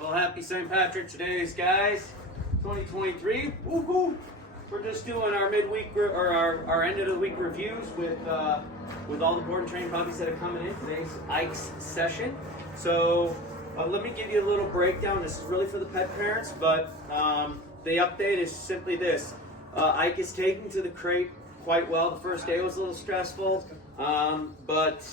Well, happy St. Patrick's Day, guys. 2023. Woohoo! We're just doing our midweek or our end of the week reviews with all the board and trained puppies that are coming in. Today's Ike's session. So let me give you a little breakdown. This is really for the pet parents, but the update is simply this: Ike is taken to the crate quite well. The first day was a little stressful, but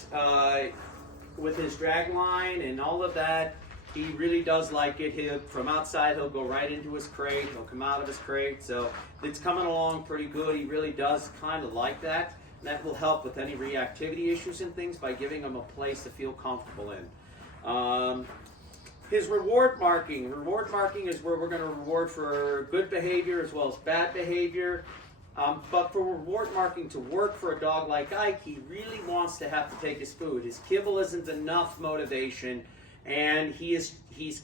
with his drag line and all of that, he really does like it. From outside, he'll go right into his crate. He'll come out of his crate. So it's coming along pretty good. He really does kind of like that. And that will help with any reactivity issues and things by giving him a place to feel comfortable in. His reward marking. Reward marking is where we're going to reward for good behavior as well as bad behavior. But for reward marking to work for a dog like Ike, he really wants to have to take his food. His kibble isn't enough motivation. And he's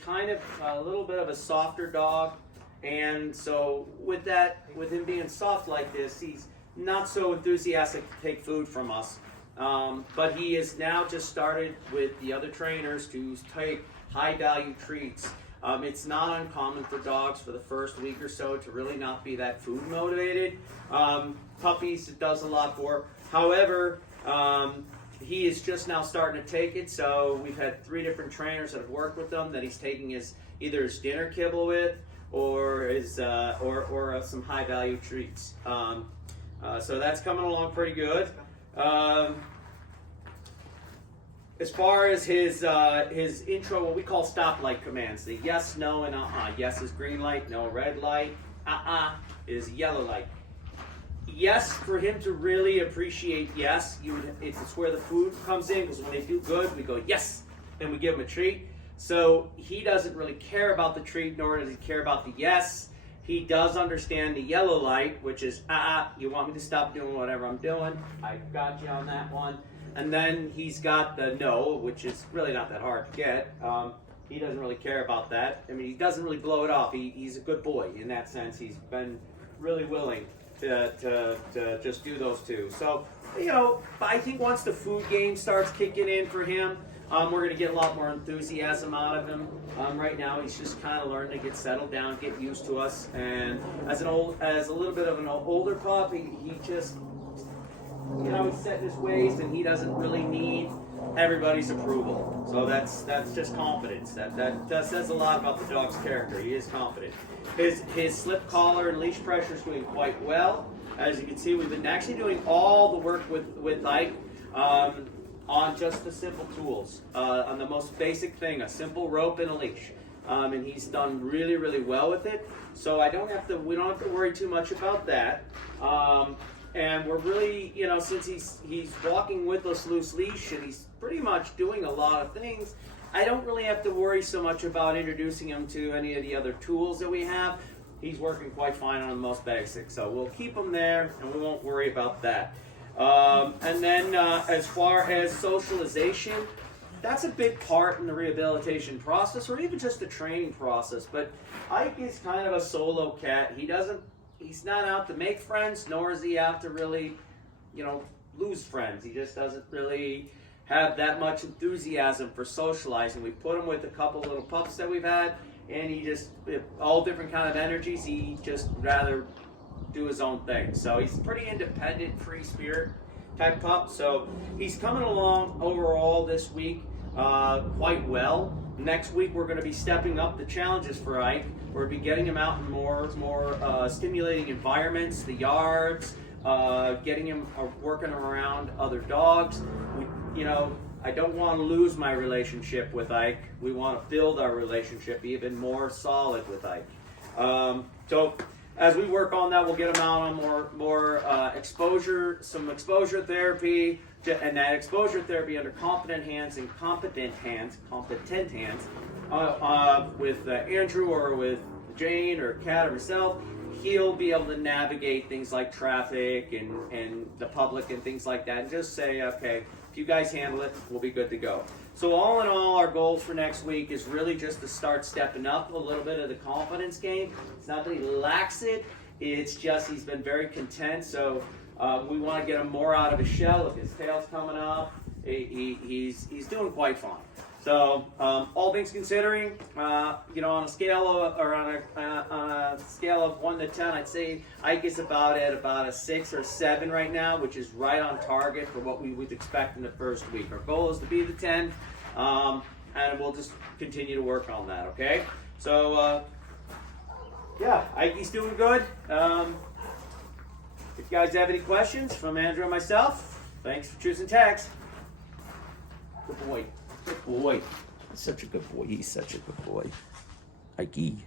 kind of a little bit of a softer dog, and so with him being soft like this, he's not so enthusiastic to take food from us. But he has now just started with the other trainers to take high-value treats. It's not uncommon for dogs for the first week or so to really not be that food motivated. Puppies it does a lot for. However, he is just now starting to take it, so we've had 3 different trainers that have worked with him that he's taking either his dinner kibble with or his or some high value treats. So that's coming along pretty good. As far as his intro, what we call stoplight commands, the yes, no, and Yes is green light, no red light. Is yellow light. Yes, for him to really appreciate yes, it's where the food comes in, because when they do good, we go yes, and we give him a treat. So he doesn't really care about the treat, nor does he care about the yes. He does understand the yellow light, which is you want me to stop doing whatever I'm doing. I got you on that one. And then he's got the no, which is really not that hard to get. He doesn't really care about that. I mean, he doesn't really blow it off. He's a good boy in that sense. He's been really willing to just do those two. So, I think once the food game starts kicking in for him, we're going to get a lot more enthusiasm out of him. Right now, he's just kind of learning to get settled down, get used to us. And as a little bit of an older pup, he just, he's set in his ways, and he doesn't really need everybody's approval. So that's just confidence. That says a lot about the dog's character. He is confident. His slip collar and leash pressure is doing quite well. As you can see, we've been actually doing all the work with Ike on just the simple tools, on the most basic thing, a simple rope and a leash. And he's done really, really well with it. So we don't have to worry too much about that. And we're really, since he's walking with this loose leash and he's pretty much doing a lot of things, I don't really have to worry so much about introducing him to any of the other tools that we have. He's working quite fine on the most basic. So we'll keep him there and we won't worry about that. And then as far as socialization, that's a big part in the rehabilitation process, or even just the training process. But Ike is kind of a solo cat. He's not out to make friends, nor is he out to really, lose friends. He just doesn't really have that much enthusiasm for socializing. We put him with a couple little pups that we've had, and he just, all different kind of energies, he just rather do his own thing. So he's a pretty independent, free spirit type pup. So he's coming along overall this week quite well. Next week we're going to be stepping up the challenges for Ike. We're going to be getting him out in more stimulating environments, the yards, getting him working around other dogs. I don't want to lose my relationship with Ike. We want to build our relationship even more solid with Ike. So as we work on that, we'll get him out on more exposure, some exposure therapy, and that exposure therapy under competent hands with Andrew or with Jane or Kat or myself. He'll be able to navigate things like traffic and the public and things like that, and just say, okay, if you guys handle it, we'll be good to go. So all in all, our goals for next week is really just to start stepping up a little bit of the confidence game. It's not that he lacks it, it's just he's been very content. So we want to get him more out of his shell. If his tail's coming up, he's doing quite fine. So, all things considering, you know, on a scale of, or on a scale of 1 to 10, I'd say Ike is about at about a 6 or 7 right now, which is right on target for what we would expect in the first week. Our goal is to be the 10, and we'll just continue to work on that. Okay? So, yeah, Ike's doing good. If you guys have any questions from Andrew and myself, thanks for choosing Text. Good boy. Good boy. Such a good boy. He's such a good boy. Ike.